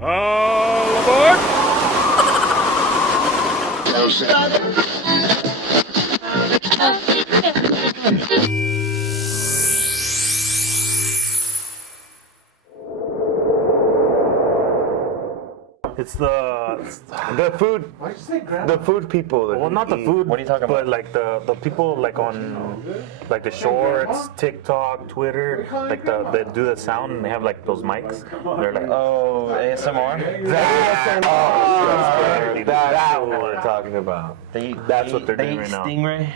All aboard! It's the food. Why'd you say grandma? The food people. Well, not the food. What are you talking about? But like the people like on like the shorts, TikTok, Twitter, like they do the sound and they have like those mics. They're like, Oh, ASMR? That's what we're talking about. That's what they're they doing eat right now. stingray.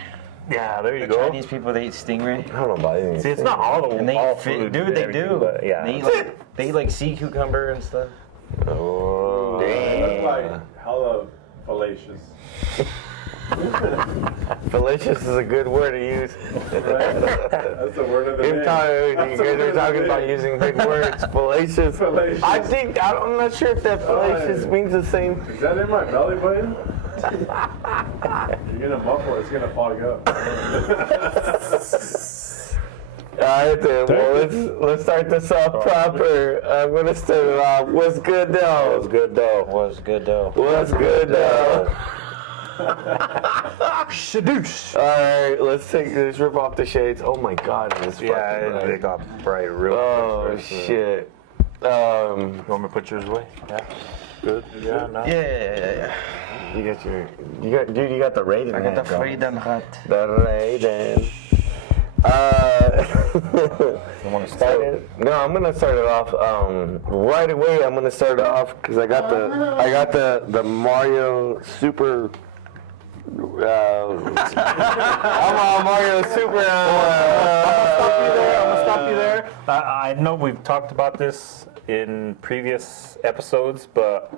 Yeah, there you The go. Chinese people, they eat stingray. I don't know about anything. See, it's not all And they all eat food, dude, they everything, do. But yeah. They eat like sea cucumber and stuff. Oh, That's like hella fallacious. fallacious is a good word to use. That's the word of the You day. guys are talking about using big words. Fallacious. Fallacious. I'm not sure if that fallacious means the same. Is that in my belly button? You're gonna muffle it, it's gonna fog up. Alright then, well let's start this off proper. I'm gonna start it off. What's good though? What's good though? Was good though. What's good though? Shadoosh. Alright, let's rip off the shades. Oh my god, it's fucking Yeah, bright. they got bright real Oh quick. shit. You want me to put yours away? Yeah. Good. Yeah. No. Yeah. You got the Raiden. I got the hat, bro. Friedenrad. The Raiden. You want to start it? No, I'm gonna start it off right away. I'm gonna start it off because I got the Mario Super. I'm on Mario Super. I'm gonna stop you there. I know we've talked about this in previous episodes, but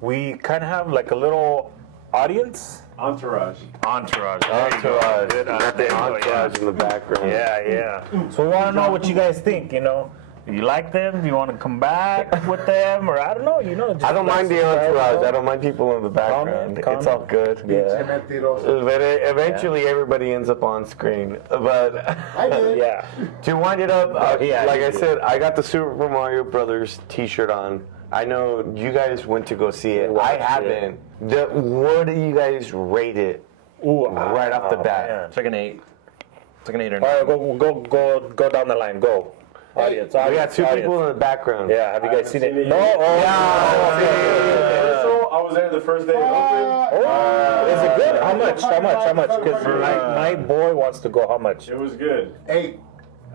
we kind of have like a little audience. Entourage. Entourage. Entourage. Good. Got the entourage in the background. Yeah. So we want to know what you guys think. You know, do you like them? Do you want to come back with them, or I don't know. You know, just I don't mind the let us entourage. know. I don't mind people in the background. Comment. It's all good. Yeah. But eventually everybody ends up on screen. But I did. Yeah. to wind it up, Yeah, like you I did. said, I got the Super Mario Brothers t-shirt on. I know you guys went to go see it. I haven't. What do you guys rate it Ooh, right off the bat? man. It's like an 8. It's like an 8 or 9. All right, go down the line. Go. Audience. We got two audience. people in the background. Yeah. Have you guys seen it? yet. No. I was there the first day it opened. Is it good? How much? Because my boy wants to go. How much? It was good. 8.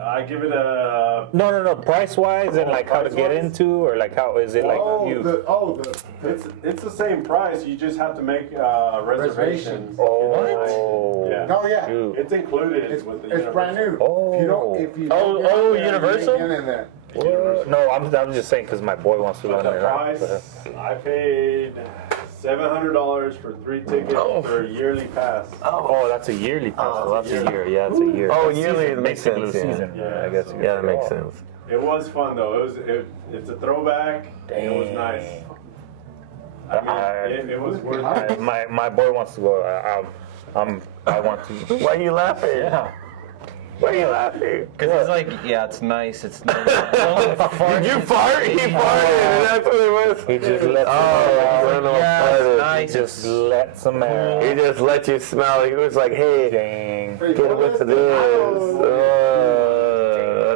I give it a. No. Price wise and like how to get price-wise? into, or like how is it like you? It's the same price. You just have to make reservations. Oh. Yeah. Oh yeah, Shoot. It's included it's with the brand new. Oh. If you don't get in there, Universal? you get in there. No, I'm just saying because my boy wants to go But in the there. price, I paid $700 for 3 tickets for a yearly pass. Oh, that's a yearly pass. Oh, that's a year. Yeah, it's a year. Oh, That's yearly, season, it makes basically sense, yeah. Season. Yeah, I guess. so- you could Yeah, that say. makes Oh. sense. It was fun though. It's a throwback. It was nice. I mean, it was worth it. My boy wants to go. I want to. Why are you laughing? Yeah. Why are you laughing? Because it's like, yeah, it's nice. It's nice. Did you fart? He farted, and that's what it was. He just let. He Just let some air. He just let you smell. He was like, hey, Dang. get a whiff of this.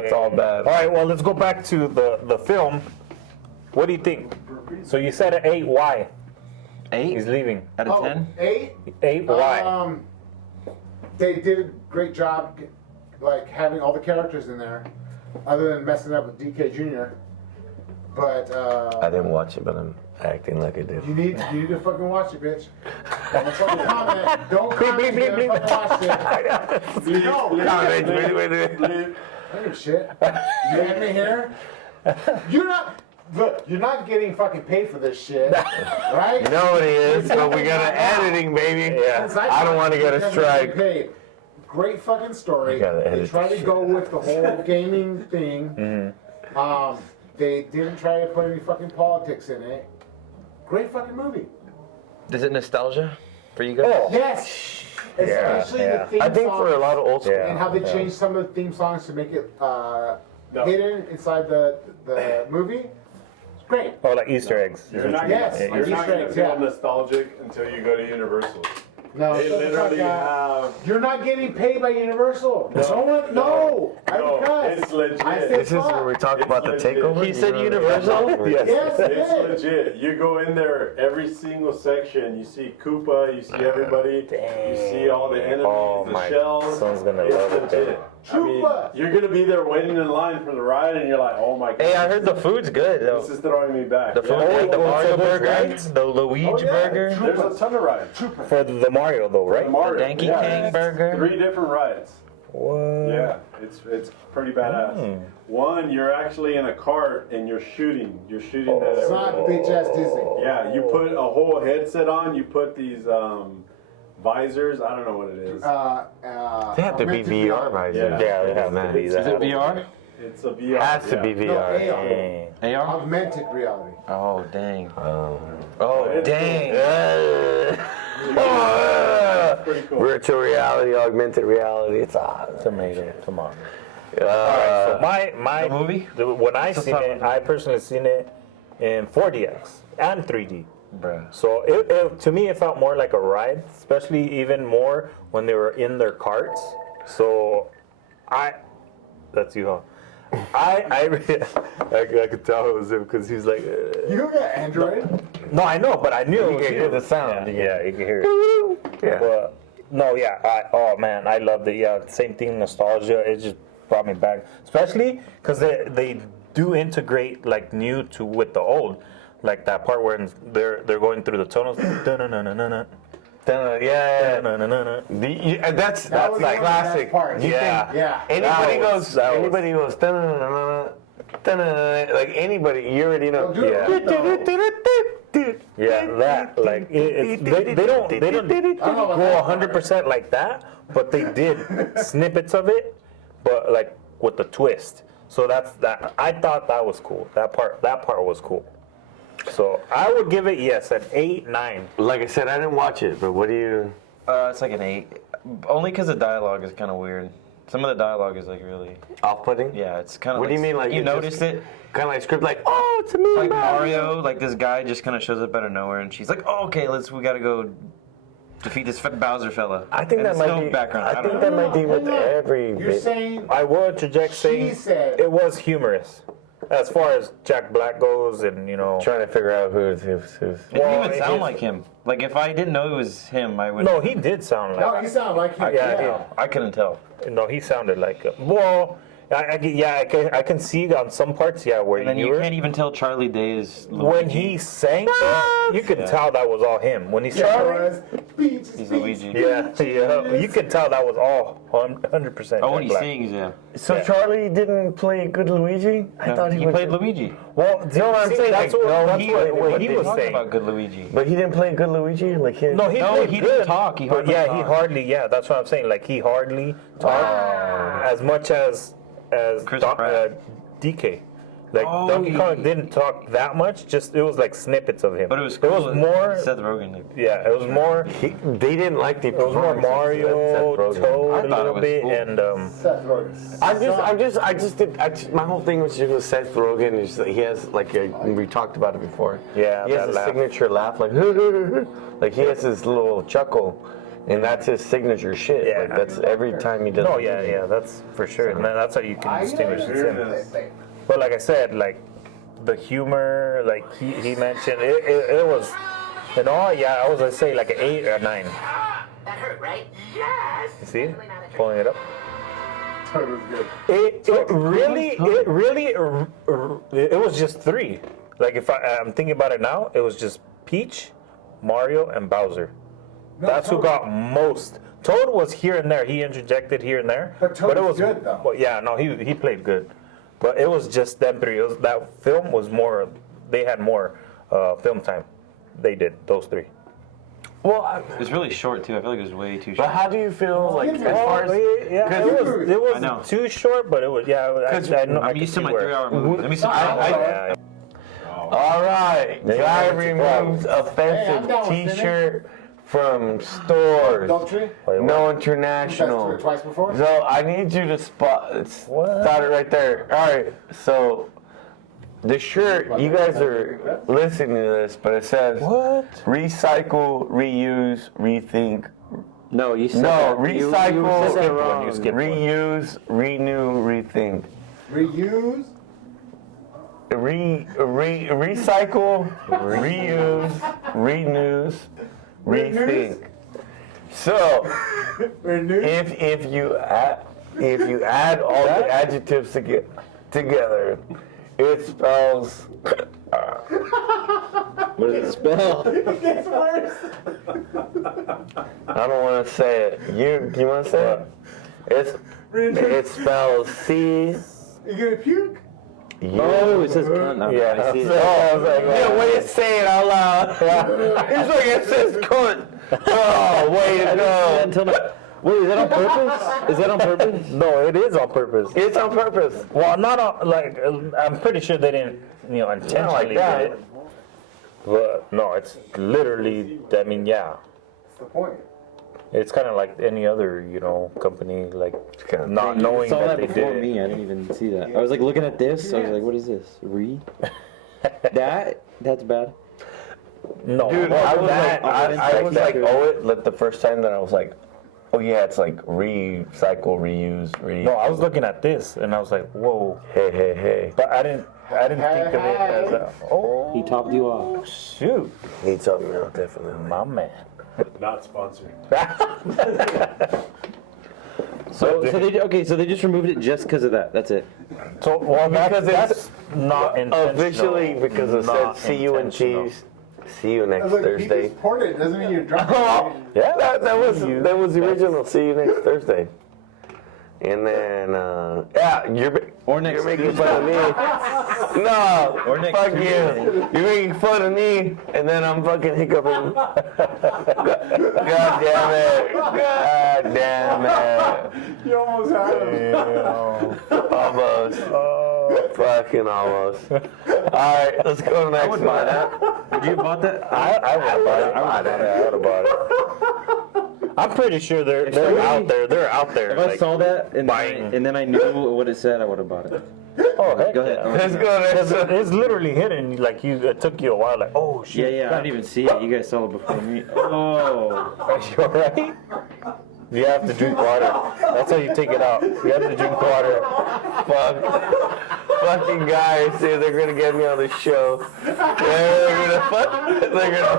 That's all bad. All right. Well, let's go back to the film. What do you think? So you said an 8. Why? 8 He's leaving. out of 10? 8. 8. Why? They did a great job, like having all the characters in there, other than messing up with DK Jr. But I didn't watch it, but I'm acting like I did. you need to fucking watch it, bitch. Don't fucking comment. Don't comment. bleep, You haven't fucking watched it. No, Wait. I don't give a shit. You have me here. You're not. Look, you're not getting fucking paid for this shit, right? You know what it is, but we got an editing, baby. Yeah. I don't want to get a Because you're getting strike. paid. Great fucking story. I gotta They edit tried this to go with the whole gaming thing. They didn't try to put any fucking politics in it. Great fucking movie. Is it nostalgia for you guys? Oh. Yes. Especially yeah. the theme I think song for a lot of old school. Yeah. and how they changed some of the theme songs to make it hidden inside the movie. It's great. Oh, like Easter eggs. You're not, Yes, you're Easter not gonna eggs, feel yeah. nostalgic until you go to Universal. No, They shut the fuck literally up. have. You're not getting paid by Universal. No. I No, cuss. it's legit. I said This is fuck. where we talk It's about the legit. takeover. He said Universal? Yes. Yes, it It's is. legit. You go in there, every single section, you see Koopa, you see everybody, you see all the enemies, Oh, the my shells. son's gonna It's love it legit. then. I mean, Koopa. you're gonna be there waiting in line for the ride, and you're like, oh my god. Hey, I heard the food's good though. This is throwing me back. The food, Yeah. like the Oh, Mario so there's burger, rides? the Luigi Oh, yeah. burger, There's a ton of rides. For the Mario though, right? The Mario, Donkey yeah, Kong it's burger. 3 different rides. What? Yeah, it's pretty badass. One, you're actually in a cart and you're shooting. You're shooting at It's not bitch ass Disney. Yeah, you put a whole headset on. You put these visors. I don't know what it is. They have to be augmented VR reality. visors. Yeah, they have to be Is it that. VR? It's a VR. Has to be yeah. VR. No, Dang. AR? Augmented reality. Oh dang. Oh. Oh It's dang. Pretty cool. Virtual reality, augmented reality. It's awesome. Tomato. Come on. So my The movie? When I It's a seen solid it, I personally seen it in 4DX and 3D. Bruh. So it to me it felt more like a ride, especially even more when they were in their carts. So that's you, huh? I could tell it was him because he's like. You got Android? No, I know, but I knew it You was can hear the sound. Yeah, you can hear it. Yeah. But no, yeah. Oh man, I loved it. Yeah, same thing. Nostalgia. It just brought me back, especially because they do integrate like new to with the old, like that part where they're going through the tunnels. Dun-dun-dun-dun-dun. Yeah. Dun-dun-dun-dun. That's was like one of the best classic. parts. You Yeah. think Yeah. anybody That was- goes, that was- anybody goes, dun-dun-dun-dun-dun, dun-dun-dun-dun, like anybody, you already know. Well, dude, Yeah, that like they don't go 100% like that, but they did snippets of it, but like with the twist. So that's that. I thought that was cool. That part was cool. So I would give it an 8, 9. Like I said, I didn't watch it, but what do you? It's like an 8. Only because the dialogue is kind of weird. Some of the dialogue is like really. Off-putting? Yeah, it's kind of. What do you mean, like you it noticed just- it? Kind of like script, like, oh, it's a me. Like Mario, like this guy just kind of shows up out of nowhere, and she's like, "Oh, okay, we gotta go defeat this Bowser fella." I think And that there's might no be. background. I think don't that know. might be with Hang on. every. You're bit. saying I will interject saying she said it was humorous, as far as Jack Black goes, and Trying to figure out who's. It Well, didn't even sound it- like him. Like if I didn't know it was him, I would. no, he did sound no, like. he sounded like him. Yeah, I couldn't tell. No, he sounded like. Well, I can see on some parts, where And then you you were. can't even tell Charlie Day is Luigi. When he sang, you could tell that was all him. When he sang, Charles, beats, He's beats. Luigi. yeah, you could tell that was all 100%. Oh, when Jack he Black. sings, yeah. So Yeah. Charlie didn't play good Luigi. I thought he would. played Luigi. Well, No, I'm see, saying, that's like, what, no, that's he- what but he they was Talking saying. about good Luigi. But he didn't play good Luigi. Like his. No, he played he good. didn't talk. He But hardly he talked. hardly. Yeah, that's what I'm saying. Like he hardly talked as much as Chris Doc, Pratt. DK. Like Oh, Donkey he- Kong didn't talk that much. Just it was like snippets of him. But it was cool. It was more. Seth Rogen. Yeah, it was more. They didn't like the. It was more Mario, Toad I a thought it little was bit, cool. and Seth Rogen. My whole thing was just with Seth Rogen. Is that he has like we talked about it before. Yeah, he has that a laugh. signature laugh, like like he has this little chuckle, and that's his signature shit. Yeah. Like, that's every time he does. no, it. yeah, that's for sure. And then that's how you can distinguish it's him. Yes. But like I said, like the humor, like he mentioned, it was, in all, I was gonna say like an 8 or a 9. That hurt, right? Yes! You see, pulling it up. That was good. It was just 3. Like if I'm thinking about it now, it was just Peach, Mario, and Bowser. That's who got most. Toad was here and there. He interjected here and there. But Toad it was was good, though. Well, yeah, no, he played good. But it was just them 3. That film was more. They had more film time. They did those 3. Well, It's really short too. I feel like it was way too but short. how do you feel like as Well, far as? Yeah, Cause it I wasn't know. too short, but it was. Yeah, I know. I I'm could used to see my where- 3-hour movies. I'm used to Yeah, All right, guy removes Hey, I'm offensive down with T-shirt from stores. Adultery? No That's international. true, twice before? So I need you to start it right there. All right. So the shirt, you guys are listening to this, but it says What? recycle, reuse, rethink. No, you said No, that. recycle, you said that wrong. reuse, renew, rethink. Reuse. Recycle, reuse, renews, rethink. So, if you add all the adjectives together, it spells. What does it spell? It gets worse. I don't want to say it. You want to say it? It spells C. You gonna puke? Oh, it says cunt. No, Yeah, I see it. I was like, yeah, when you say it out loud, it's like it says cunt. Oh, way to go. Until now. Wait, is that on purpose? Is that on purpose? No, it is on purpose. It's on purpose. Well, not on, like, I'm pretty sure they didn't, intentionally like that. did it. But no, it's literally, I mean, yeah. What's the point? It's kind of like any other, company, like, kinda not You knowing saw that that they before did it. me. I didn't even see that. I was like looking at this. I was like, what is this? That's bad. No, Dude, well, I was that- like, oh, it. Like the first time that I was like, oh yeah, it's like recycle, reuse, No, I was looking at this, and I was like, whoa. Hey. But I didn't think of it as a, He topped you off. shoot, Need something else, definitely. my man. Not sponsored. So they just removed it just because of that. That's it. So, well, Because that's not intentional. Officially, because it said Not see you in intentional. cheese. See you next Look, he Thursday. just poured it. Doesn't mean you're drunk. Right? Yeah, That was the original. See you next Thursday. And then Or next you're making Tuesday. fun of me. No, Or next fuck Tuesday. you. You're making fun of me, and then I'm fucking hiccuping. God damn it. You almost had him. Almost. Fucking almost. All right, let's go to the next one. Would you have bought that? I would have bought it. I would have bought it. I'm pretty sure they're out there. They're out there. If I like, saw that buying. and then I knew what it said, I would have bought it. oh, heck Go ahead. yeah. Let's go to the next one. It's literally hidden. Like it took you a while. Like, oh shit. Yeah, I didn't even see it. You guys saw it before me. Oh. Are you alright? You have to drink water. That's how you take it out. You have to drink water. Fucking guys say they're gonna get me on the show. They're gonna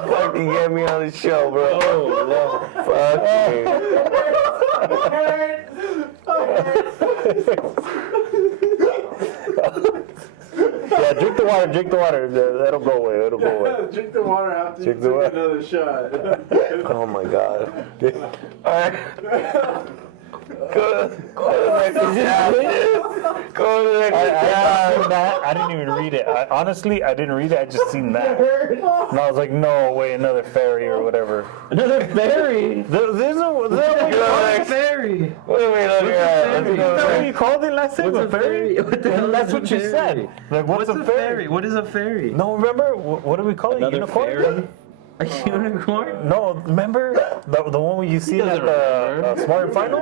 fucking get me on the show, bro. Yeah, drink the water. Drink the water. That'll go away. It'll go away. Drink the water after Drink you the took water. another shot. Oh my god. Alright. Go to the next tab, dude. Go to the next tab. I didn't even read it. Honestly, I didn't read it. I just seen that. And I was like, no way, another fairy or whatever. Another fairy. There's a Fairy. What are we looking at? Let's go to the what next. you called it last time? What's A fairy? What the hell That's is a what you fairy? said. Like, what's a fairy? What is a fairy? No, remember? What do we call it? Another Unicorn? fairy? A unicorn? No, remember the one where you see at doesn't the Smart and Final?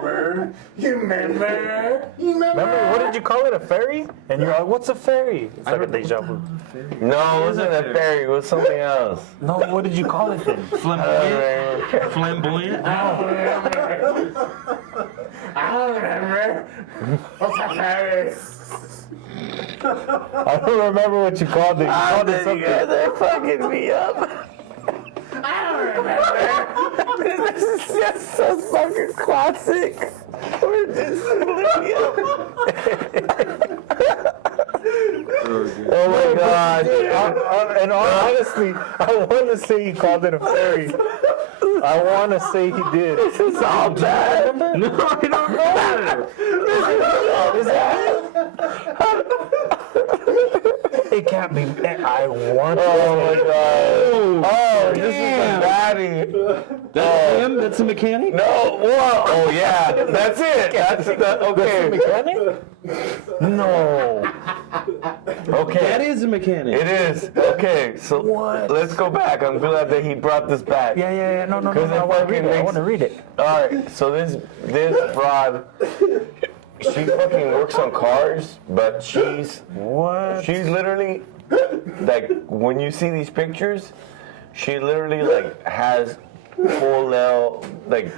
You remember? Remember, what did you call it? A fairy? And you're like, what's a fairy? It's like a deja vu. No, it wasn't a fairy. It was something else. No, what did you call it then? Flamboyant? Flamboyant? I don't remember. What's a fairy? I don't remember what you called it. You called it You something. guys are fucking me up. I don't remember. This is just so fucking classic. We're just me up. Oh my god. And honestly, I want to say he called it a fairy. I want to say he did. This is all bad. No, I don't know. It can't be. I want to. Oh my god. Oh, this is the baddie. That's him? That's a mechanic? No, whoa. Oh yeah, that's it. That's the, okay. Mechanic? No. Okay. That is a mechanic. It is. Okay, so let's go back. I'm glad that he brought this back. Yeah. No. Because I want to read it. I want to read it. Alright, so this broad, she fucking works on cars, but she's literally like when you see these pictures, she literally like has full nail like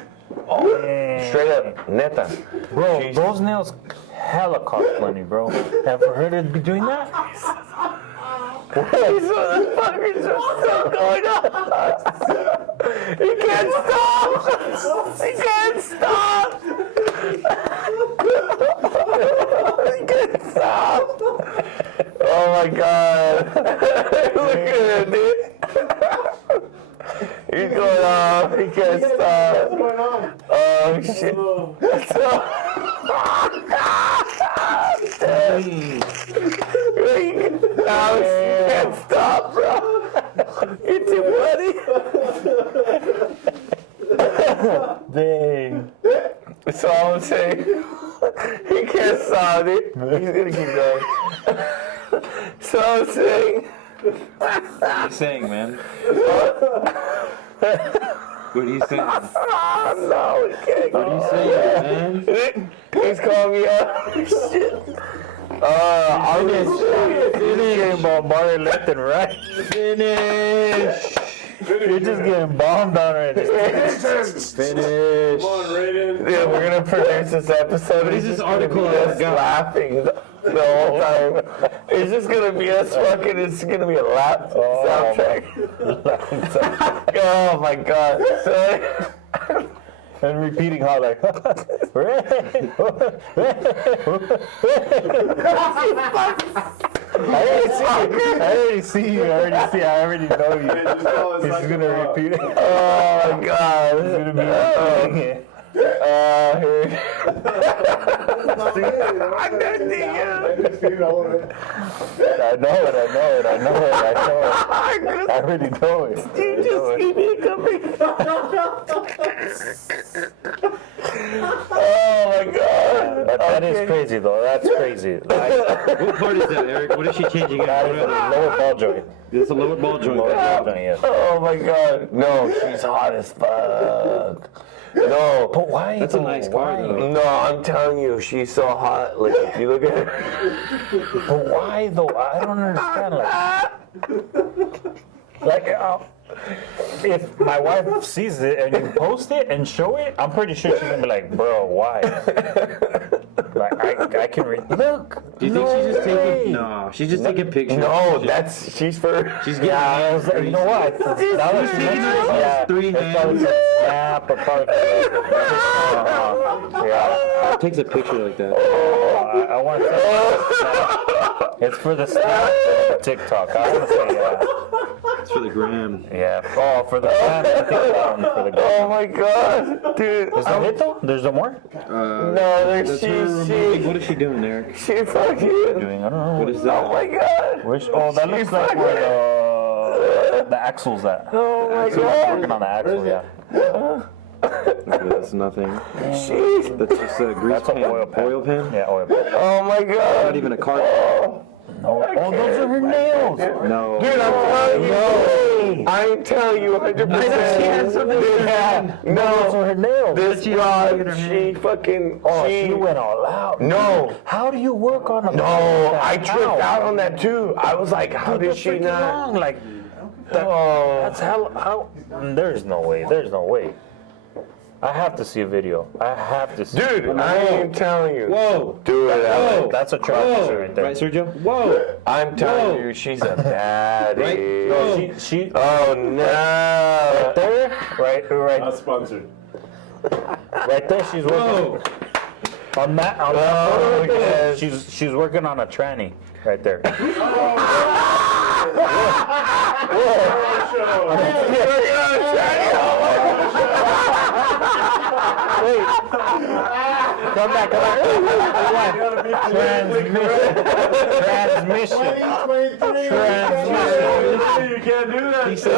straight up neta. Bro, She's- those nails hella cost money, bro. Have you heard of be doing that? These motherfuckers are still going on. He can't stop. He can't stop. He can't stop. Oh my god. Look at him, dude. He's going off. He can't stop. What's going on? Oh shit. Alex, you can't stop, bro. You're too funny. Dang. That's all I'm saying. He can't stop it. He's gonna keep going. So I'm saying. What are you saying, man? What are you saying? Oh, no, he can't What go. are you saying, man? He's calling me out. Shit. I'm just Getting bombarded left and right. Finish. You're just getting bombed already. Finish. Come on, Raiden. Yeah, we're gonna produce this episode. What is It's this just gonna article be I us got? laughing the whole time. It's just gonna be us fucking. It's gonna be a lap soundtrack. Oh my god. So, And repeating how like, I already see you. I already know you. Hey, just call us He's like gonna repeat it. oh my god. He's gonna be repeating it. Here. I know it. I already know it. You just keep it coming. Oh my god. That is crazy though. That's crazy. Like, What part is that, Eric? What is she changing it? that is a lower ball joint. It's a lower ball joint. Lower ball joint, yes. Oh my god. No, she's hot as fuck. No. But why? That's a nice car, though. No, I'm telling you, she's so hot. Like, if you look at her. But why though? I don't understand. Like if my wife sees it and you post it and show it, I'm pretty sure she's gonna be like, bro, why? Like I can read. Look. Do you think she's just taking? No, she's just taking pictures. No, that's, she's for. She's getting. Yeah, I was like, you know what? That was yeah. Three It's probably hands. snap or probably. Yeah. Takes a picture like that. I want to say it's for the snap TikTok. I want to say It's for the gram. yeah. Oh, for the snap. I think that one for the Oh gram. my god, dude. Is that it though? There's no more No, there's That's her. What is she doing, Eric? she fucking. doing. I don't know. What is Oh that? my god. Which? Oh, that looks like where the axle's at. Oh my Working god. on the axle. Yeah. That's nothing. Jeez. That's just a grease That's an pan. oil pan. Oil pan? Yeah. Oil pan. Oh my Not god. even a car. Oh, those are her nails. No. Dude, I'm telling you. I'm telling you 100%. Yeah. Those No. are her nails. This she has to look at broad, her she fucking. Oh, she went all out. No. How do you work on a No, I tripped How? out on that too. I was like, how Dude, did she freaking not? long, like Oh. that's how. There's no way. There's no way. I have to see a video. I have to see. Dude, I am telling you. Whoa. Do it, Alex. Whoa. That's a trap Whoa. right there. Right, Sergio? Whoa. I'm telling Whoa. you, she's a baddie. Right. Whoa. She Oh no. there, right Not sponsored. there. She's working Whoa. on that. On Oh, that photo, yes. she's working on a tranny right there. Wait, come back. Transmission. You can't do that. He said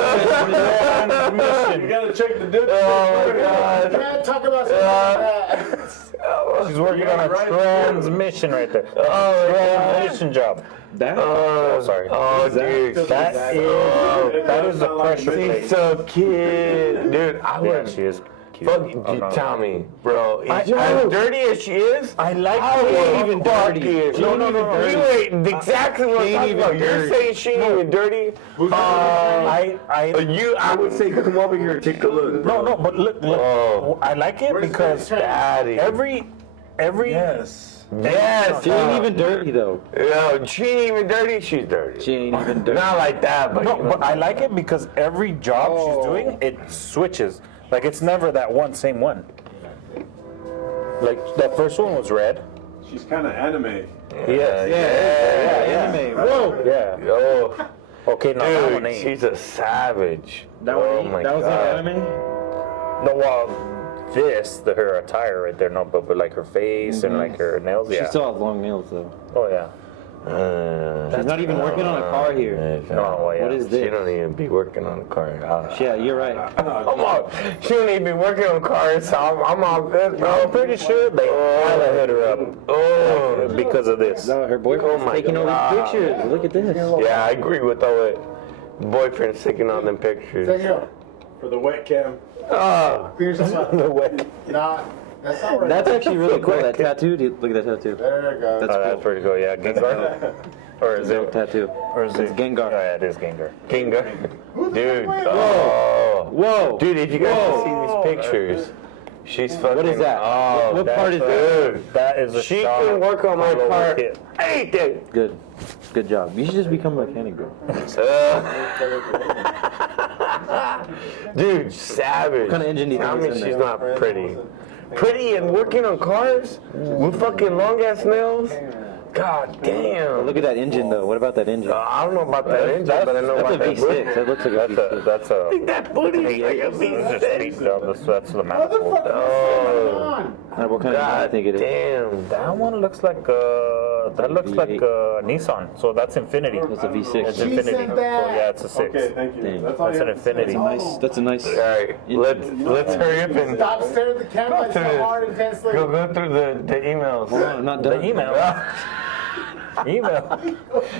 You gotta check the dip. Oh my god. Can't talk about something like that. She's working on a transmission right there. Oh Transmission job. that. Oh, sorry. Oh, dude. That is a pressure She's plate. so cute. Dude, I Yeah, would. she is. thank you. Fuck, tell me, bro. As know. dirty as she is, I like I it. will Even fuck dirty. you. She ain't even dirty. You ain't exactly what I'm talking about. You're saying she ain't even dirty. I would say come over here and take a look. No, but look. Oh. I like it because Daddy. every. Yes. She ain't even dirty though. Yo, she ain't even dirty. She's dirty. She ain't even dirty. Not like that, but No, you know. but I like it because every job she's doing, it switches. Like it's never that same one. Like that first one was red. She's kind of anime. Yeah. Anime. Whoa. Yeah. Oh, Okay, now that one dude, ain't. she's a savage. That oh one. my That was God. in anime. No, her attire right there, no, but like her face and like her nails, yeah. She still has long nails though. Oh yeah. She's not even working on a car here. No, yeah. What is She this? don't even be working on a car. Yeah, you're right. I'm on. She don't even be working on cars. So I'm on this, bro. I'm pretty sure they hit her up because of this. No, her boyfriend's Oh my taking all God. these pictures. Look at this. Yeah, I agree with all it. Boyfriend's taking all them pictures. Take it up. For the wet cam. Oh, Clear yourself The up. way. Nah, that's not right. That's actually really cool. That tattoo. Look at that tattoo. There you go. That's Oh, that's cool. pretty cool. Yeah, Gengar. Or is Dope it? tattoo. Or is It's it Gengar. Oh, yeah, it is Gengar. Kinga. Dude. Whoa. Oh. Whoa. Dude, if you guys can see these pictures, she's fucking. What is that? Oh, What part is that? dude. That is a She shot can work on my all over car. it. Hey, dude. Good. Good job. You should just become a mechanic, bro. Dude, savage. What kind of engine do you Tell think me is in she's there? not pretty. Pretty and working on cars with fucking long ass nails. God damn. Look at that engine, though. What about that engine? I don't know about that engine, but I know That's a about that V6. booty. That looks like a V6. That's a. That booty like a It's just V6. beat down. That's the manifold. Motherfucker, Oh. what's going on? What kind of engine do you God think it is? damn. That one looks like that looks like a Nissan. So that's Infinity. It's a It's V6. She Infinity. said So that. yeah, it's a 6. Okay, thank you. Dang. That's all That's you an have to say. Infinity. That's a nice. All right, let's hurry up and Stop staring at the camera through so hard intensely. go through the emails. Hold on, I'm not The done. email. Email.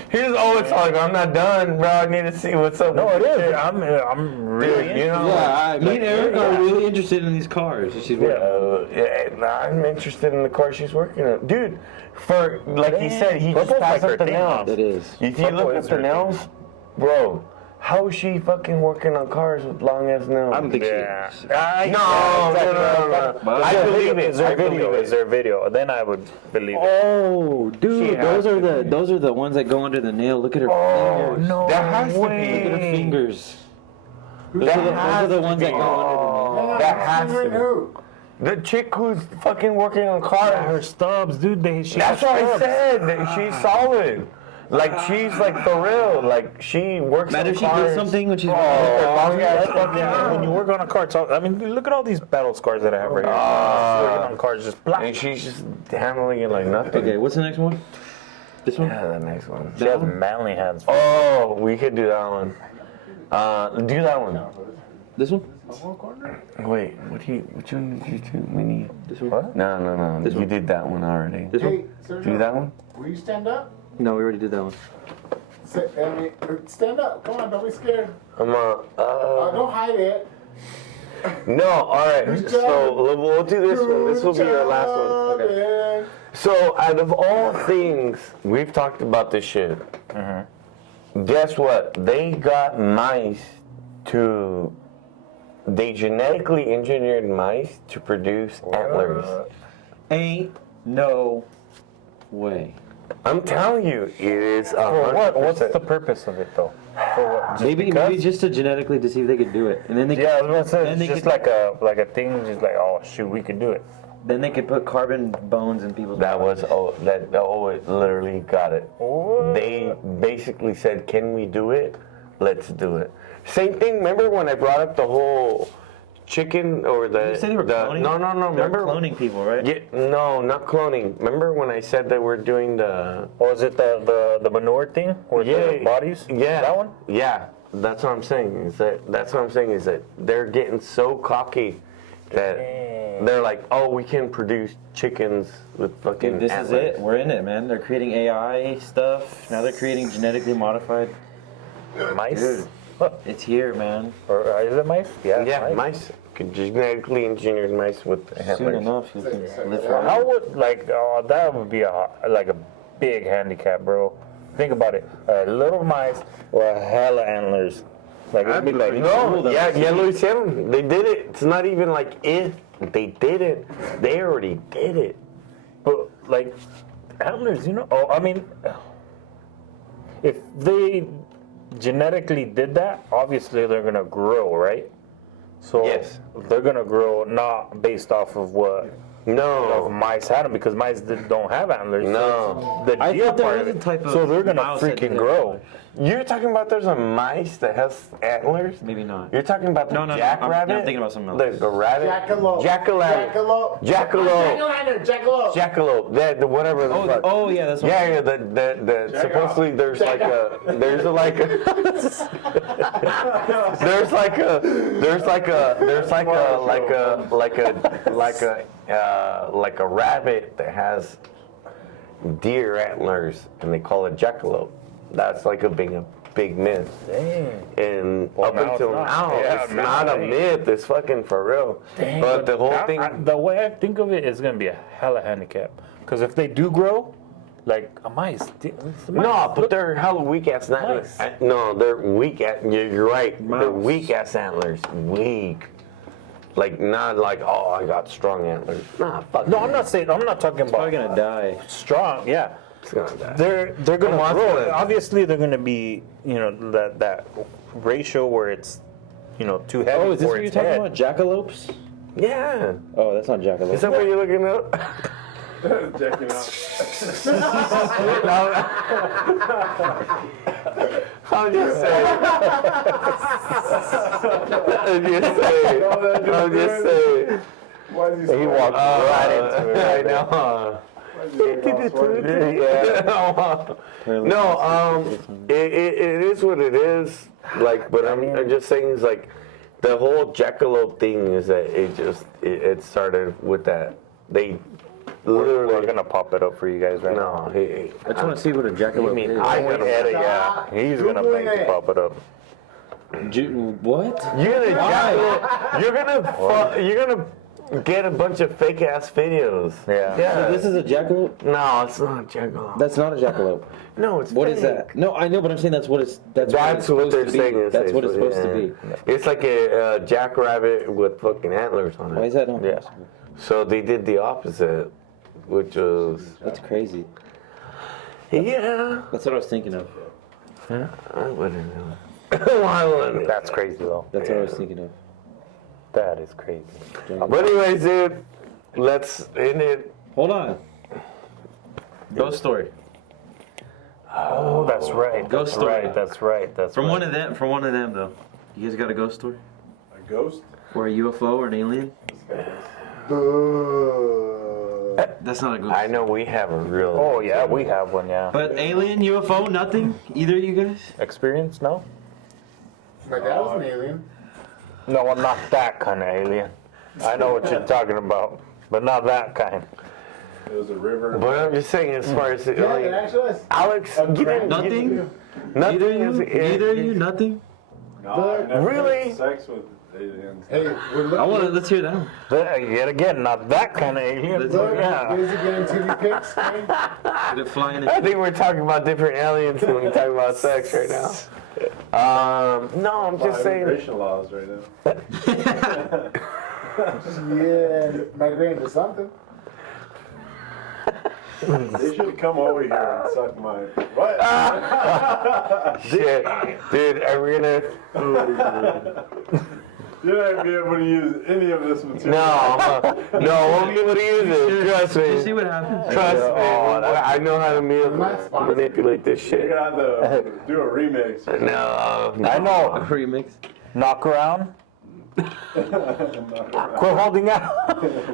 Here's always like I'm not done, bro. I need to see what's up. No, with it this is. shit. I'm really. Dude, you know. Yeah, me and Eric are really interested in these cars. She's Nah, I'm interested in the car she's working on. Dude, for like he said, he just Purple's passed like up the her thing, nails. It is. If you Purple look is at the her nails, bro, how is she fucking working on cars with long ass nails? I don't think Yeah. she is. No. I believe it. Is there I believe video? it. Is there video? Then I would believe it. Oh, She dude, has those are the ones that go under the nail. Look at her fingers. no. That has to Look at her be. fingers. Those That are the ones that go under the nail. That has to be. Who? The chick who's fucking working on cars. Her stubs, dude. She That's has what I stubs. said. That she's solid. Like she's like for real. Like she works Matter on if she cars. did something when she's long ass Yeah, when you work on a car, I mean, look at all these battle scars that I have right here. Working on cars, just black. And she's just handling it like nothing. Okay, what's the next one? This one? Yeah, the next one. She has manly hands. Oh, we could do that one. Do that one. This one? Wait, which one did you do? We need. This one? What? No. This You one? did that one already. This Hey, one? sir, Do that one? will you stand up? No, we already did that one. Stand up. Come on, don't be scared. I'm Don't hide it. No, alright. Good So job. we'll do this one. This will be our last one. Okay. So out of all things, we've talked about this shit. Guess what? They got mice to. They genetically engineered mice to produce antlers. Ain't no way. I'm telling you, it is For what? What's 100%. the purpose of it, though? For what? Just Maybe because? just to genetically to see if they could do it, and then they Yeah, I was gonna say Then it's they just could- like a thing, just like oh shoot, we could do it. then they could put carbon bones in people's. That bodies. was it literally got it. They basically said, "Can we do it? Let's do it." Same thing. Remember when I brought up the whole chicken or the? You said they were cloning. No. They were Remember cloning people, right? Yeah, no, not cloning. Remember when I said that we're doing the? Or is it the manure thing with the bodies? Yeah, That one? Yeah, that's what I'm saying. That's what I'm saying is that they're getting so cocky that they're like, oh, we can produce chickens with fucking. Dude, this antlers. is it. We're in it, man. They're creating AI stuff. Now they're creating genetically modified. Mice? Dude. It's here, man. Or is it mice? Yeah, mice. could genetically engineer mice with Soon antlers. enough, you can live Yeah. forever. How would that would be like a big handicap, bro. Think about it. Little mice or a hella antlers. Like it'd be like No, yeah, lo hicieron. They did it. It's not even like if they did it. They already did it. but like antlers, you know. Oh, I mean, if they genetically did that, obviously they're gonna grow, right? So Yes. they're gonna grow not based off of what No. mice had them because mice don't have antlers. No. So the I deer thought there part was of a it. type of So they're gonna mouse that freaking did that. grow. You're talking about there's a mice that has antlers? Maybe not. You're talking about the No, no, no. jackrabbit? I'm thinking about something else. The rabbit? Jackalope. Jackalope. Jackalope. Jackalope. Jackalope. Jackalope. That, the whatever the fuck. Oh yeah, that's what. Yeah, the supposedly there's like a there's like a like a rabbit that has deer antlers and they call it jackalope. That's like a big myth. And Well, up now until it's not. now, Yeah, it's now not a it ain't. myth. It's fucking for real. But the whole thing. The way I think of it is gonna be a hella handicap. Because if they do grow, like a mice. It's a mice. No, but Look, they're hella weak ass antlers. Nice. No, they're weak. You're right. They're Mouse. weak ass antlers. Weak. Like not like I got strong antlers. Nah, fuck. No, I'm not saying. I'm not talking Probably about gonna die. strong. Yeah, It's gonna die. they're gonna Come on, grow. son. Obviously, they're gonna be that ratio where it's too heavy Oh, is this for what you're its talking head. about? Jackalopes? Yeah. Oh, that's not jackalope. Is that what you're looking up? Checking out. I'm just saying. I'm just saying. Why is he He walked right into it. I know. Apparently No, it is what it is. Like, but I'm just saying is like the whole jackalope thing is that it started with that. They We're literally gonna pop it up for you guys right now. no. He, I just want to see what a jackalope mean, is. I- Yeah, he's gonna Googling make it. pop it up. What? you're gonna get a bunch of fake ass videos. Yeah. So this is a jackalope? No, it's not a jackalope. That's not a jackalope. No, it's What is fake. that? No, I know, but I'm saying that's what it's. That's That's what it's they're supposed to saying. be. That's what it's supposed to be. It's like a jackrabbit with fucking antlers on Why it. is that not Yeah. possible? So they did the opposite, which was That's crazy. yeah. That's what I was thinking of. I wouldn't know. Why wouldn't? That's crazy though. That's what I was thinking of. That is crazy. But anyways, dude, let's end it. Hold on. Ghost story. Oh, that's right. Ghost That's story. right. That's right. That's From right. one of them. From one of them, though. You guys got a ghost story? A ghost? Or a UFO or an alien? Boo. That's not a ghost. I know we have a real. Oh yeah, we have one. Yeah. But alien, UFO, nothing? Either of you guys? Experience? No. My dad was an alien. No, I'm not that kind of alien. I know what you're talking about, but not that kind. It was a river. But I'm just saying, as far as Yeah, it actually was. Alex, get in. Nothing? Nothing. Neither of you? Neither of you? Nothing? No, I never Really? had sex with aliens. Hey, we're looking. I want to, let's hear that one. Yet again, not that kind of alien. Let's Look, Yeah. busy getting TV pics. Okay? Did it fly in I a think we're talking about different aliens when we talk about sex right now. No, I'm just saying. Immigration laws right now. Yeah, might agree into something. They should come over here and suck my. What? Shit, dude, are we gonna? You're not gonna be able to use any of this material. No, won't be able to use it. Trust We'll see me. what happens. Trust me. I know how to manipulate this You're shit. gonna have to do a remix. No, I know. Remix. Knock around. Quit holding out.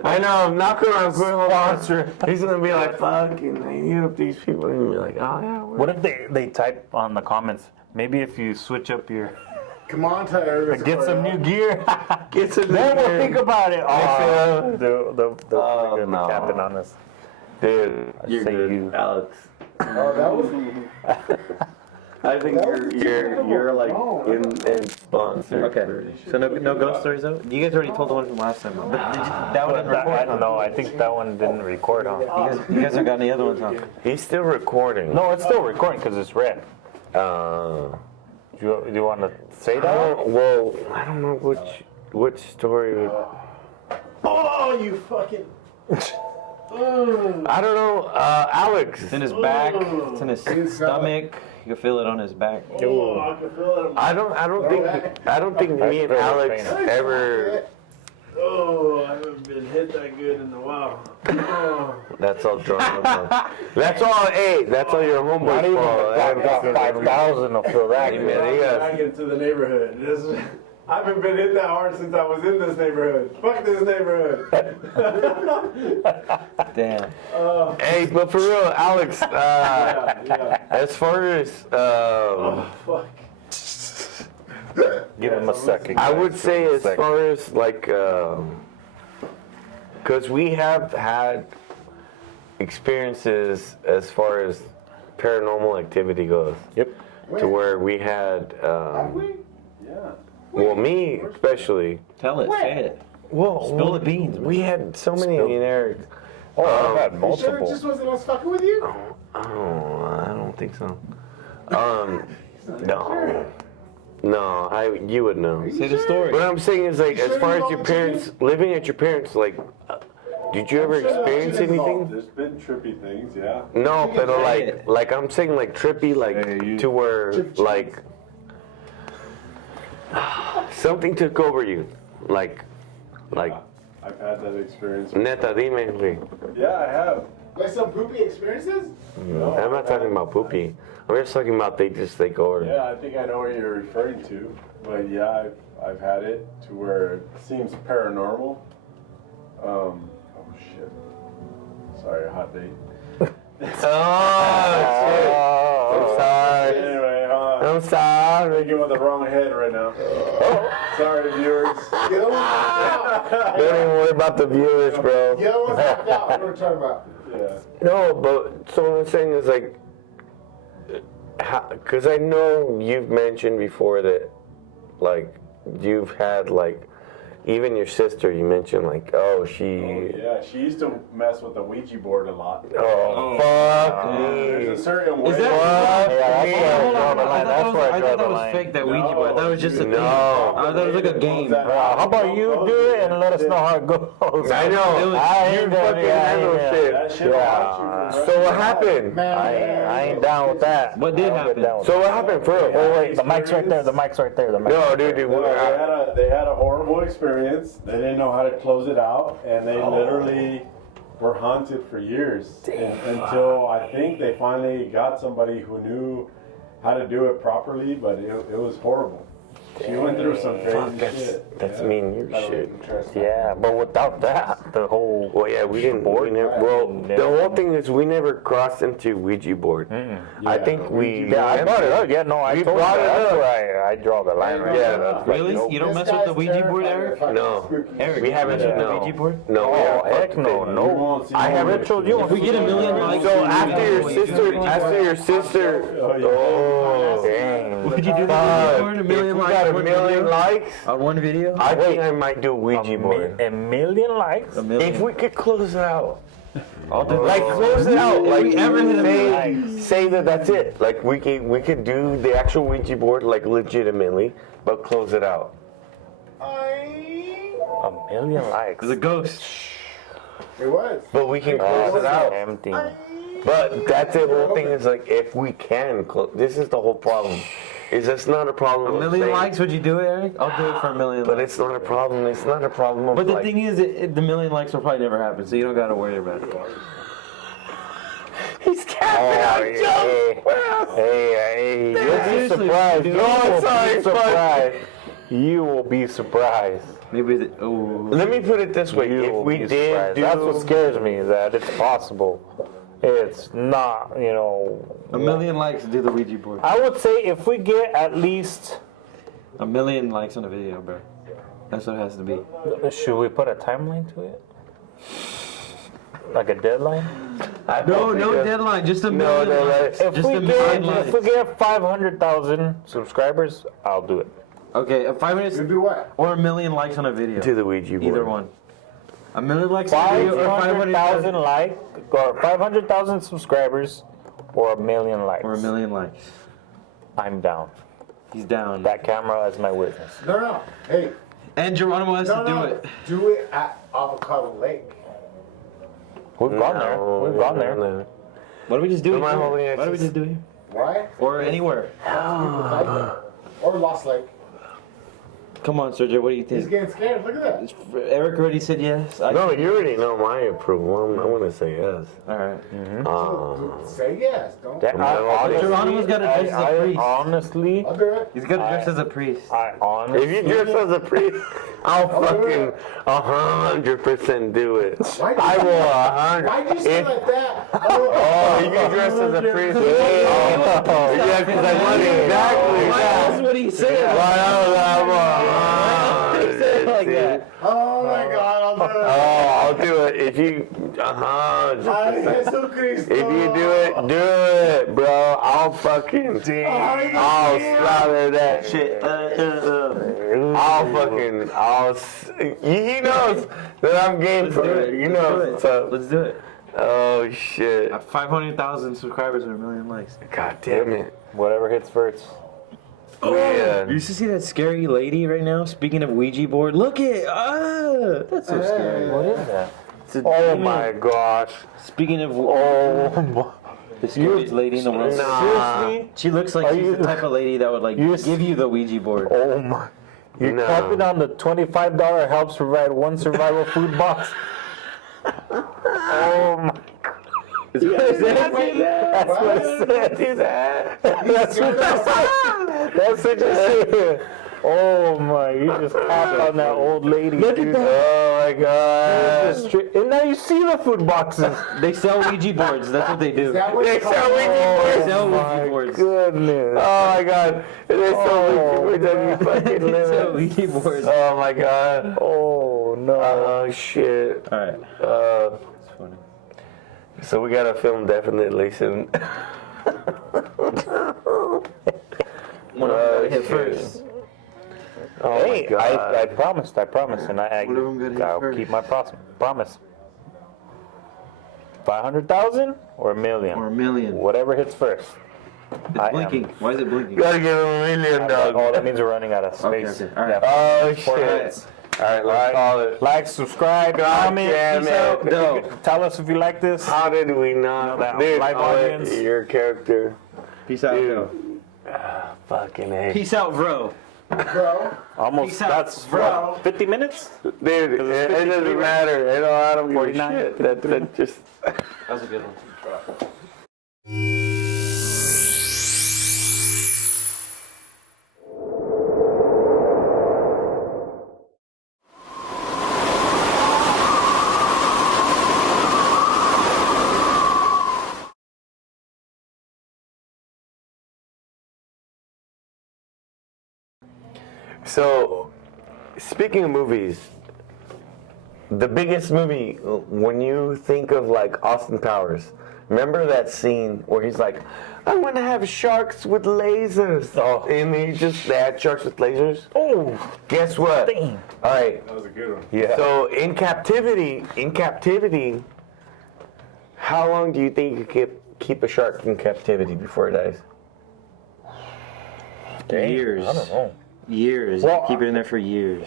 I know. Knock around, quit sponsor. He's gonna be like, fucking, I need up these people, and you're like, oh yeah. What if they type on the comments? Maybe if you switch up your Come on, Tyler. get some new gear. Get some Then we'll new think gear. about it. feel- They're Oh, gonna be no. capping on us. Dude, you're say good, you. Alex. Oh, that was. I think you're like in sponsor. Okay. So no ghost stories though. You guys already told the one from last time. But that one didn't record. No, I think that one didn't record, huh? You guys don't got any other ones, huh? He's still recording. No, it's still recording because it's red. Uh, Do you want to say that one? well, I don't know which story. Oh, you fucking. I don't know. Alex. It's in his back. It's in his stomach. You can feel it on his back. Oh, I can feel it. I don't think me and Alex ever. Oh, I haven't been hit that good in a while. Oh. That's all drama. That's all. Hey, that's all your Not homeboy's even fault. I got 5,000 to feel that. Hey, man, he got- Back into the neighborhood. I haven't been hit that hard since I was in this neighborhood. Fuck this neighborhood. Damn. Hey, but for real, Alex. Yeah. As far as Fuck. Give him a second. I guys. would say, Give him a as second. far as like, because we have had experiences as far as paranormal activity goes. Yep. To where we had, Yeah. well, me especially. Tell it. Say it. Well, Spill the beans. We had so many in there. Oh, I've had You sure it multiple. just wasn't us fucking with you? Oh, I don't think so. No. No, you would know. Say the story. What I'm saying is, like, You as sure far you as your don't parents, living at your parents, like, did you ever sure that experience shit is anything? There's been trippy things, yeah. No, but say it. like I'm saying, like trippy, like Hey, you- to where like something took over you, like I've had that experience. neta, dime, güey. Yeah, I have. Like some poopy experiences? I'm not talking about poopy. I'm just talking about they just take over. Yeah, I think I know what you're referring to. But yeah, I've had it to where it seems paranormal. Oh shit. Sorry, hot date. Oh shit! I'm sorry. Anyway, I'm sorry. thinking with the wrong head right now. Sorry, viewers. The other one Don't even worry about the viewers, bro. The other one's knocked out. What are we talking about? Yeah. No, but so what I'm saying is like, because I know you've mentioned before that, like, you've had like, even your sister, you mentioned like, oh, she. Yeah, she used to mess with the Ouija board a lot. Oh, fuck There's a me. certain way. Is that? Yeah, that's where I draw the line. That's where I I draw thought the that was line. fake. That Ouija No, board. That was just a thing. No. I thought it was like a game. How about you do it and let us know how it goes? I know. I You ain't gonna fucking handle yeah. shit. That shit will haunt you for the rest So of what your happened? I ain't down with that. What did I don't get happen? down with So what happened, for real? Oh wait, the mic's right there. The mic's right there. The mic's No, right dude, there. life. They had a horrible experience. They didn't know how to close it out, and they literally were haunted for years until I think they finally got somebody who knew how to do it properly. But it was horrible. She went through some crazy shit. That's yeah. mean your shit. Yeah, but without that, the whole Well, yeah, we didn't. We never, well, the whole thing is we never crossed into Ouija board. I think we. yeah, I brought it up. Yeah, no, I We told you brought it that's up. where I draw the line right Yeah, there. that's Really? like, You don't This mess with the guy's Ouija board, terrified Eric? of fucking No. spooky Eric, We you haven't. mess with the No. Ouija board? No, we Oh, haven't. heck no, You no. won't see I no haven't way. told you. If we get a million likes, So we after go your with the sister, Ouija after board. your sister, Oh, Dang. Would you do the Ouija board? A if million we likes got on a one million video? likes, On one video? I think I might do a Ouija board. A million likes? A million. If we could close it out. I'll do Like close it out. If Like we ever hit a million say that that's it. Like we could do the actual Ouija board like legitimately, but close it out. A million likes. There's a ghost. It was. But we can close it out. Empty. But that's the whole thing is like if we can close. This is the whole problem. Is that's not a problem. A of million saying- likes, would you do it, Eric? I'll do it for a million But likes. it's not a problem. It's not a problem of But the like. thing is, the million likes will probably never happen, so you don't gotta worry about it. He's capping out jokes. Hey, you'll be Seriously, surprised. dude. You No, will it's not, be it's fine. surprised. You will be surprised. Maybe the, oh. Let me put it this way: You if will we be did surprised. do, That's what scares me. That it's possible. It's not. A million likes to do the Ouija board. I would say if we get at least. A million likes on a video, bro. That's what it has to be. Should we put a timeline to it? Like a deadline? No deadline. Just a million likes. If Just we a million likes. get 500,000 subscribers, I'll do it. Okay, 5 minutes You do what? or a million likes on a video. To the Ouija board. Either one. A million likes on a video or 500,000 or 500,000 subscribers, or a million likes. or a million likes. I'm down. He's down. That camera is my witness. No. Hey, And Geronimo has to do it. Do it at Avocado Lake. We've gone there. We've gone there. What do we just do? Am I here? holding What do we access? just do here? Why? Or anywhere. Or Lost Lake. Come on, Sergio. What do you He's think? getting scared. Look at that. Eric already said yes. No, you already know my approval. I want to say yes. All right. Say yes. Don't. That, Geronimo's got to dress as a priest. honestly, I'll do it. He's got to dress as a priest. If you dress as a priest, I'll fucking 100% do it. I will 100. Why'd you say like that? Oh, you can dress as a priest. Yeah, because I want exactly that. That's what he said. Like that. Oh my God, I'll do it. Oh, I'll do it. If you, Ay, Jesucristo. if you do it, bro. I'll fucking, I'll slaughter that shit. He knows that I'm game for it. You know, so. Let's do it. Oh shit. 500,000 subscribers and a million likes. God damn it. whatever hits first. Yeah. You used to see that scary lady right now? Speaking of Ouija board, look at that's so scary. What is that? It's a Oh demon. my gosh. Speaking of the scariest You- lady in the world. Seriously? She looks like Are she's you- the type of lady that would like You- give you the Ouija board. Oh my. You're No. tapping on the $25 helps provide one survival food box. Oh my. Is that That's what it said. Do that. That's what it said. That's what you said. Oh my, you just tapped on that old lady. Look at dude. Oh my god. And now you see the food boxes. They sell Ouija boards. That's what they do. That was They sell called- Ouija They boards. sell Ouija My boards. goodness. Oh my god. They sell Ouija boards every fucking They sell limit. Ouija boards. Oh my god. Oh no. Oh shit. All right. Uh, That's funny. so we gotta film definitely soon. One of them hit shit. first. Oh Hey, my god. I promised, and I One of them got hit I'll first. keep my promise. 500,000 or a million? Or a million. Whatever hits first. It's I am. blinking. Why is it blinking? Gotta give him $1 million, Oh, that dog. means we're running out of space. Okay. All right. Oh Four shit. minutes. Alright, let's call it. Like, subscribe, comment, damn peace it. out. No. Tell us if you like this. How did we not? that Dude, live audience. your character. Peace out, Dude. bro. Fucking A. Peace out, bro. Bro, Almost. Peace out, That's bro. what, 50 minutes. Dude, it 53, doesn't right? matter. I don't give a 49. shit. That just. That was a good one. So, speaking of movies, the biggest movie, when you think of like Austin Powers, remember that scene where he's like, I want to have sharks with lasers. Oh. And they had sharks with lasers. Oh, Guess what? damn. All right. That was a good one. Yeah. So in captivity, how long do you think you could keep a shark in captivity before it dies? Years. I don't know. Years. Well, Keep it in there for years.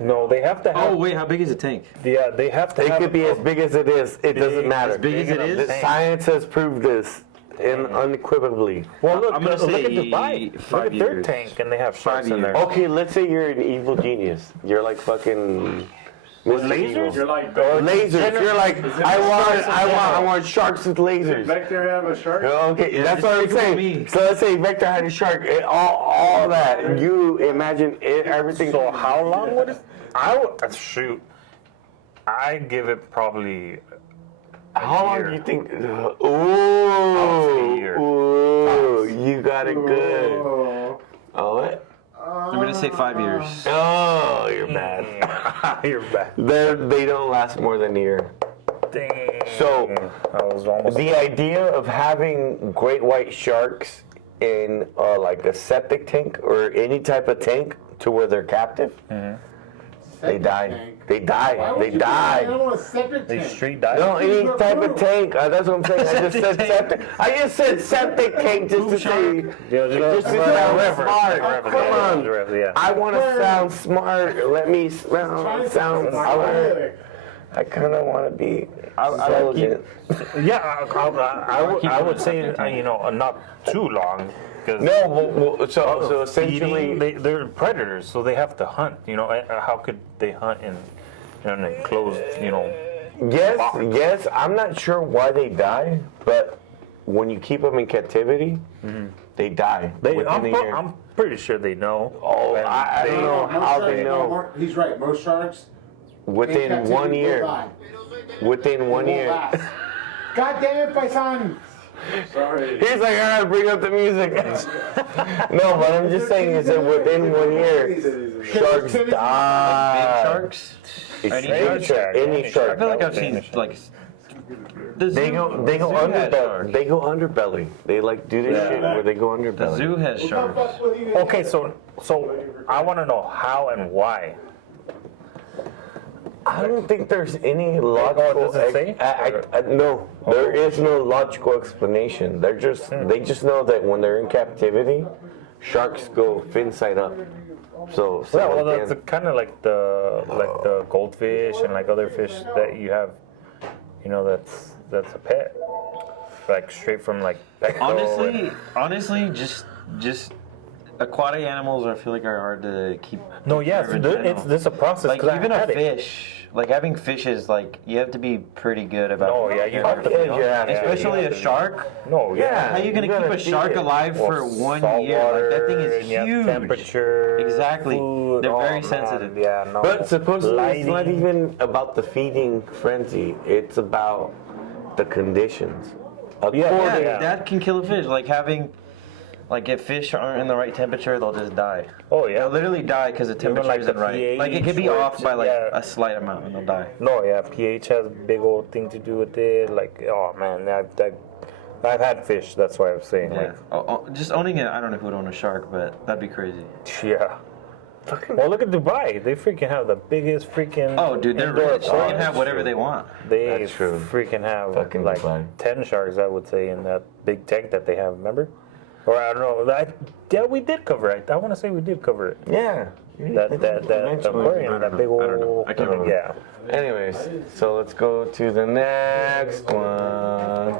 No, they have to have. Oh, wait. How big is the tank? Yeah, they have to It have. could be as big as it is. It doesn't matter. As big as it is? Science has proved this unequivocally. Well, look, I'm gonna look say at Dubai. Look 5 at their years. tank, and they have sharks 5 in there. years. Okay, let's say you're an evil genius. You're like fucking Mr. lasers? You're like, Lasers. You're like, I want sharks with Did lasers. Vector have a shark? Okay, that's just what I'm think of saying. me. So let's say Vector had a shark. All that. You imagine everything. So how long would it? Shoot. I give it probably. How long year. do you think? a year. Ooh, you got it good. oh, Oh, what? I'm going to say 5 years. Oh, you're bad. You're back. They don't last more than a year. Dang. So, I was almost. the idea of having great white sharks in like a septic tank or any type of tank to where they're captive, they die. Tank. They Why die. would They you I die. don't want a septic They tank. straight dive. No, any type of tank. That's what I'm saying. I just said septic. I just said septic tank just to say. Yeah, Just to sound river. smart. Come on. Yeah. I want to sound smart. Let me sound smart. I kind of want to be intelligent. Yeah, I would say not too long. No, so essentially, they're predators, so they have to hunt. How could they hunt in an enclosed, yes. I'm not sure why they die, but when you keep them in captivity, they die within a year. I'm pretty sure they know. Oh, And I don't know how they know. He's right. Most sharks in Within captivity 1 will year. die. Within 1 Won't year. last. God damn it, Paisan! Sorry. He's like, I gotta bring up the music. No, but I'm just saying is that within 1 year, sharks Big die. sharks. Any shark. Any shark. I feel like I've seen like. They go underbelly. They go underbelly. They like do this shit where they go The underbelly. zoo has sharks. Okay, so I want to know how and why. I don't think there's any logical. does it say? No, there is no logical explanation. They just know that when they're in captivity, sharks go fin side up. So Well, like that's kind of like the goldfish and like other fish that you have. That's a pet, like straight from like Petco. Honestly, just aquatic animals I feel like are hard to keep. No, yes, it's a process. Like 'cause I even a had it. fish, like having fish is like you have to be pretty good about. Oh, yeah, you have to. Especially a shark. No, yeah. How are you gonna keep a shark alive for 1 year? Like that thing is huge. Temperature. Exactly. Food, They're very man. sensitive. Yeah, no. But supposedly it's not Lighting. even about the feeding frenzy. It's about the conditions. Yeah, Yeah. that can kill a fish. Like having, like if fish aren't in the right temperature, they'll just die. Oh yeah. They'll literally die because the temperature like isn't the right. Like it could be pH, off by like yeah. a slight amount and they'll die. No, yeah. pH has a big old thing to do with it. Like, oh man, I've had fish. That's why I was saying. Yeah. Just owning it, I don't know who would own a shark, but that'd be crazy. Like, yeah. Well, look at Dubai. They freaking have the biggest freaking. Oh, dude, they're indoor rich. They can aquarium. have whatever they want. They That's true. freaking have Fucking like Dubai. 10 sharks, I would say, in that big tank that they have. Remember? Or I don't know. Yeah, we did cover it. I want to say we did cover it. Yeah. That aquarium, that big old. I don't know. I can't remember. Yeah. Anyways, so let's go to the next one.